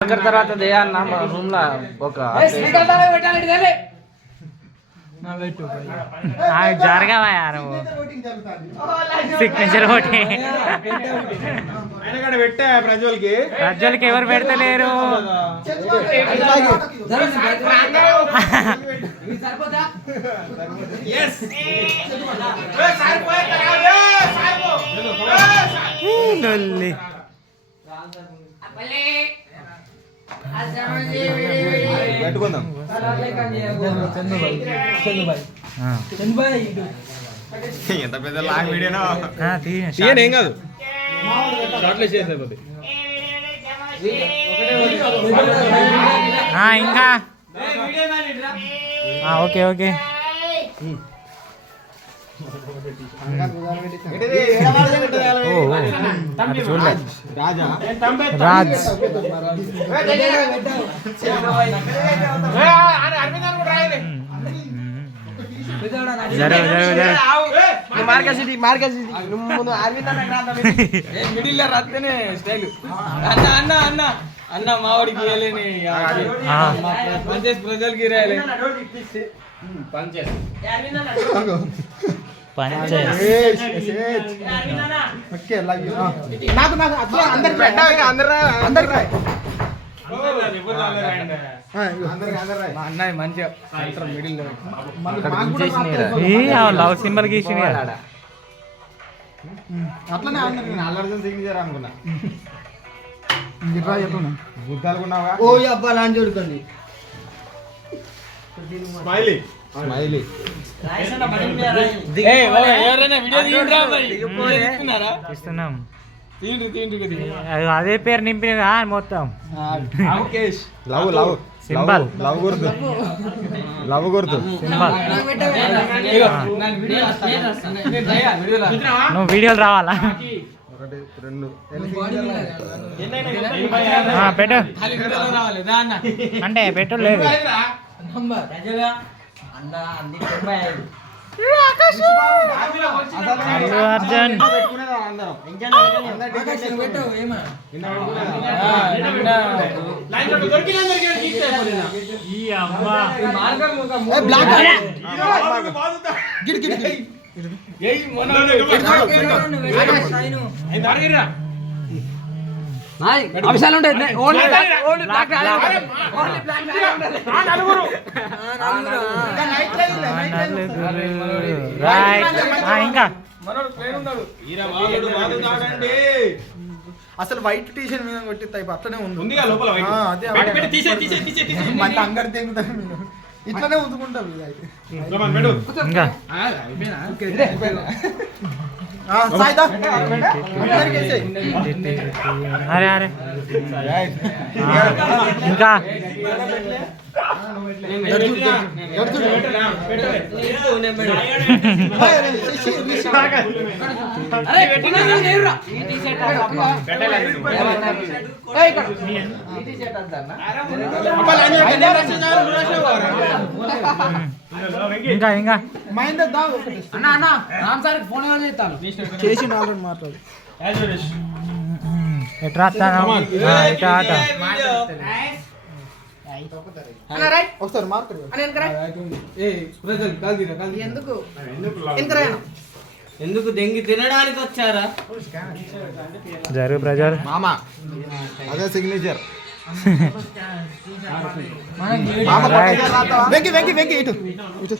తర్వాత దేయన్న రూమ్ లో ఒక జరగవా నువ్వు సిగ్నేచర్ ఒకటి ప్రజ్వల్కి ఎవరు పెడతలేరు. ఎంత పెద్ద లాంగ్ వీడియోనో ఏం కాదు ఇంకా ఓకే ఓకే చూడలే రాజ్ మిడిల్ రాస్తేనే స్టైల్ అన్న అన్న అన్న అన్న మావాడికి ఇవ్వలేని పంచేసి ప్రజలకి రాయాలి అన్నయ్య మంచిగా మిడిల్ లవ్ సింబల్ గీసిన అట్లనే అల్లర్జున్ సిగ్నేచర్ అనుకున్నా గుర్తానుకున్నావా? ఓ అబ్బా లాంటి చూడుకోండి స్మైలీ స్మైలీ ఇస్తున్నాం. అదే పేరు నింపిన మొత్తం లవ్ లవ్ సింబల్ లవ్ గుర్తు లవ్ గుర్తు సింబల్. నువ్వు వీడియోలు రావాలా? ఒకటి రెండు పెట్టు అంటే పెట్టు లేదు అర్జున్ అంశాలు ఉంటాయి. ఇంకా అసలు వైట్ టీషర్ట్ మీద కొట్టి టైప్ అట్లనే ఉంది అంగడి తెగుతారు ఇట్లనే ఉంచుకుంటాం ఇంకా అరే అరే ఇంకా ఇంకా ఇంకా చేసి ఆల్రెడీ మాట్లాడు ఎట్లా ఆట ఒకసారి మార్కర్ ఎందుకు దెంగి తినడానికి వచ్చారా? జరుగు ప్రజలు మామా అదే సిగ్నేచర్ వెంకి వెంకి వెంకి ఇటు ఇటు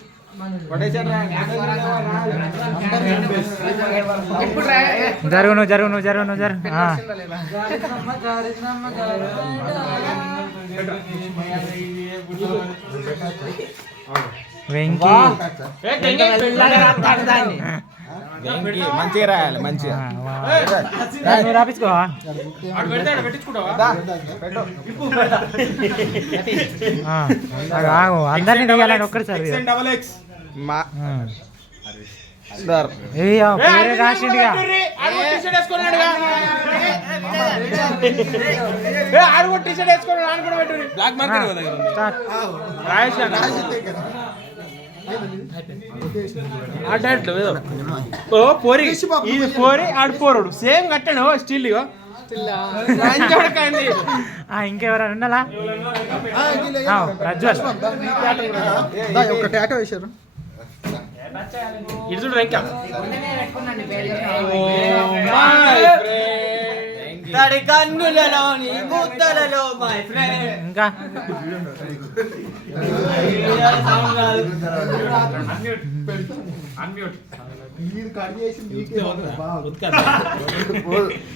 జరుగు నువ్వు జరుగు నువ్వు జరుగు నువ్వు జరుగు వెంకీ మంచిగా రాయాలి మంచిగా నువ్వు రాపించుకోవా? అందరినీ దిగాలని ఒక్కసారి రాసిండిగా పోరి ఇది పోరి ఆడు పోరుడు సేమ్ కట్టాడు స్టీల్ ఇంకెవరైనా ఉండాలా ప్రజ్వల్ ఒక టాటో వేశారు ఇది చూడు ఇంకా తడి కన్నులలోని ముద్దలలో మై ఫ్రెండ్ ఇంకా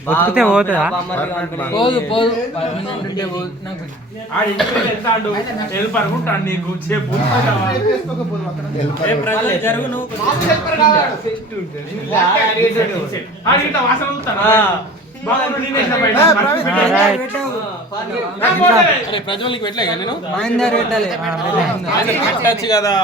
ఉతికితే పోతుందా పోదు ప్రజ్వల్కి పెట్టలే నేను పెట్టాలి కదా